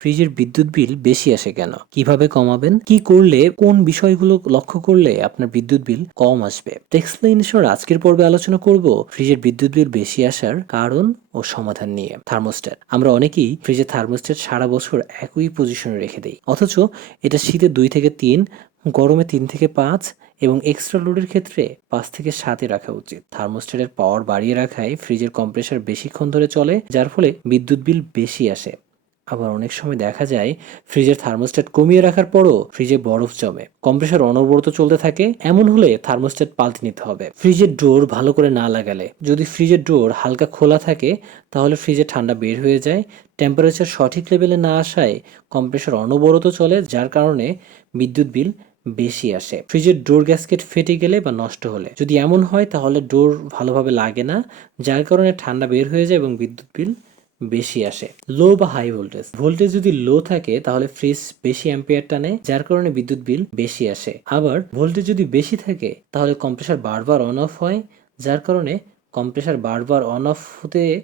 ফ্রিজের বিদ্যুৎ বিল বেশি আসে কেন? কীভাবে কমাবেন? কি করলে, কোন বিষয়গুলো লক্ষ্য করলে আপনার বিদ্যুৎ বিল কম আসবে? এক্সপ্লেনেশন আজকের পর্বে আলোচনা করব ফ্রিজের বিদ্যুৎ বিল বেশি আসার কারণ ও সমাধান নিয়ে। থার্মোস্ট্যাট। আমরা অনেকেই ফ্রিজের থার্মোস্ট্যাট সারা বছর একই পজিশনে রেখে দেই। অথচ এটা শীতে দুই থেকে তিন, গরমে তিন থেকে পাঁচ এবং এক্সট্রা লোডের ক্ষেত্রে পাঁচ থেকে সাতে রাখা উচিত। থার্মোস্ট্যাটের পাওয়ার বাড়িয়ে রাখায় ফ্রিজের কম্প্রেসার বেশিক্ষণ ধরে চলে, যার ফলে বিদ্যুৎ বিল বেশি আসে। আবার অনেক সময় দেখা যায়, ফ্রিজের থার্মোস্ট্যাট কমিয়ে রাখার পরও ফ্রিজে বরফ জমে। কম্প্রেসার অনবরত চলতে থাকে, এমন হলে থার্মোস্ট্যাট পাল্টে নিতে হবে। ফ্রিজের ডোর ভালো করে না লাগালে। যদি ফ্রিজের ডোর হালকা খোলা থাকে, তাহলে ফ্রিজে ঠান্ডা বের হয়ে যায়। টেম্পারেচার সঠিক লেভেলে না আসায় কম্প্রেসার অনবরত চলে, যার কারণে বিদ্যুৎ বিল বেশি আসে। ফ্রিজের ডোর গ্যাসকেট ফেটে গেলে বা নষ্ট হলে। যদি এমন হয়, তাহলে ডোর ভালোভাবে লাগে না, যার কারণে ঠান্ডা বের হয়ে যায় এবং বিদ্যুৎ বিল বেশি আসে। লো বা হাই ভোল্টেজ ভোল্টেজ যদি লো থাকে, তাহলে ফ্রিজ বেশি অ্যাম্পিয়ার টানে, যার কারণে বিদ্যুৎ বিল বেশি আসে। আবার ভোল্টেজ যদি বেশি থাকে, তাহলে কম্প্রেসার বারবার অন অফ হয়, যার কারণে কম্প্রেসার বারবার অন অফ হতে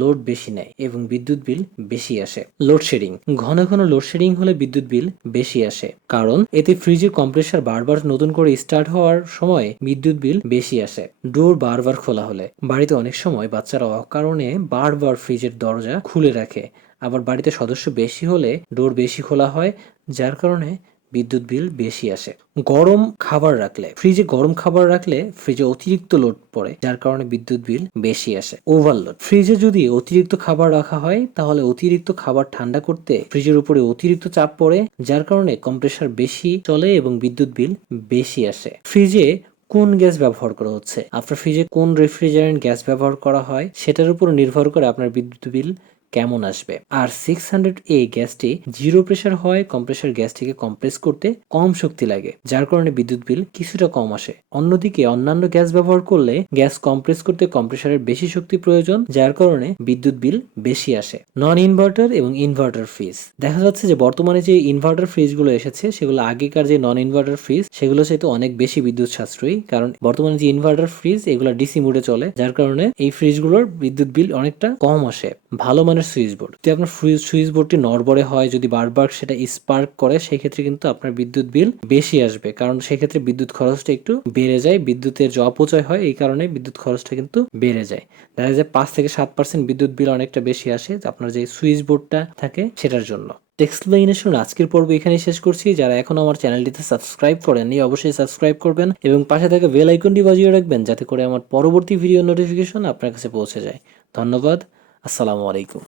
লোড বেশি নেয় এবং বিদ্যুৎ বিল বেশি আসে। লোডশেডিং। ঘন ঘন লোডশেডিং হলে বিদ্যুৎ বিল বেশি আসে, কারণ এতে ফ্রিজের কম্প্রেসার বারবার নতুন করে স্টার্ট হওয়ার সময় বিদ্যুৎ বিল বেশি আসে। ডোর বারবার খোলা হলে। বাড়িতে অনেক সময় বাচ্চারা অকারণে বারবার ফ্রিজের দরজা খুলে রাখে। আবার বাড়িতে সদস্য বেশি হলে ডোর বেশি খোলা হয়, যার কারণে বিদ্যুৎ বিল বেশি আসে। গরম খাবার রাখলে, ফ্রিজে গরম খাবার রাখলে ফ্রিজে অতিরিক্ত লোড পড়ে, যার কারণে বিদ্যুৎ বিল বেশি আসে। ওভারলোড ফ্রিজে যদি অতিরিক্ত খাবার রাখা হয়, তাহলে অতিরিক্ত খাবার ঠান্ডা করতে ফ্রিজের উপরে অতিরিক্ত চাপ পড়ে, যার কারণে কম্প্রেসার বেশি চলে এবং বিদ্যুৎ বিল বেশি আসে। ফ্রিজে কোন গ্যাস ব্যবহার করা হচ্ছে? আপনার ফ্রিজে কোন রেফ্রিজারেন্ট গ্যাস ব্যবহার করা হয়, সেটার উপর নির্ভর করে আপনার বিদ্যুৎ বিল কেমন আসবে? আর সিক্স হান্ড্রেড এ গ্যাসটি জিরো প্রেশার হয় কম্প্রেসার গ্যাসটিকে কম্প্রেস করতে কম শক্তি লাগে, যার কারণে বিদ্যুৎ বিল কিছুটা কম আসে। অন্যদিকে অন্যান্য গ্যাস ব্যবহার করলে গ্যাস কম্প্রেস করতে কম্প্রেসারের বেশি শক্তি প্রয়োজন, যার কারণে বিদ্যুৎ বিল বেশি আসে। নন ইনভার্টার এবং ইনভার্টার ফ্রিজ দেখা যাচ্ছে যে বর্তমানে যে ইনভার্টার ফ্রিজগুলো এসেছে, সেগুলো আগেকার যে নন ইনভার্টার ফ্রিজ সেগুলো চাইতে অনেক বেশি বিদ্যুৎ সাশ্রয়ী, কারণ বর্তমানে যে ইনভার্টার ফ্রিজ এগুলো ডিসি মোডে চলে, যার কারণে এই ফ্রিজগুলোর বিদ্যুৎ বিল অনেকটা কম আসে। ভালো মানের সুইচ বোর্ড। যদি আপনার সুইচ বোর্ডটি নড়বড়ে হয়, যদি বারবার সেটা স্পার্ক করে, সেক্ষেত্রে কিন্তু আপনার বিদ্যুৎ বিল বেশি আসবে। কারণ সেক্ষেত্রে বিদ্যুৎ খরচটা একটু বেড়ে যায়, বিদ্যুতের যে অপচয় হয়, এই কারণে বিদ্যুৎ খরচটা কিন্তু বেড়ে যায়। দেখা যায় পাঁচ থেকে সাত পার্সেন্ট বিদ্যুৎ বিল অনেকটা বেশি আসে আপনার যে সুইচ বোর্ডটা থাকে সেটার জন্য। এক্সপ্লেনেশন আজকের পর্ব এখানে শেষ করছি। যারা এখনও আমার চ্যানেলটিতে সাবস্ক্রাইব করেননি, অবশ্যই সাবস্ক্রাইব করবেন এবং পাশে থাকা বেল আইকনটি বাজিয়ে রাখবেন, যাতে করে আমার পরবর্তী ভিডিও নোটিফিকেশন আপনার কাছে পৌঁছে যায়। ধন্যবাদ। আসসালামু আলাইকুম।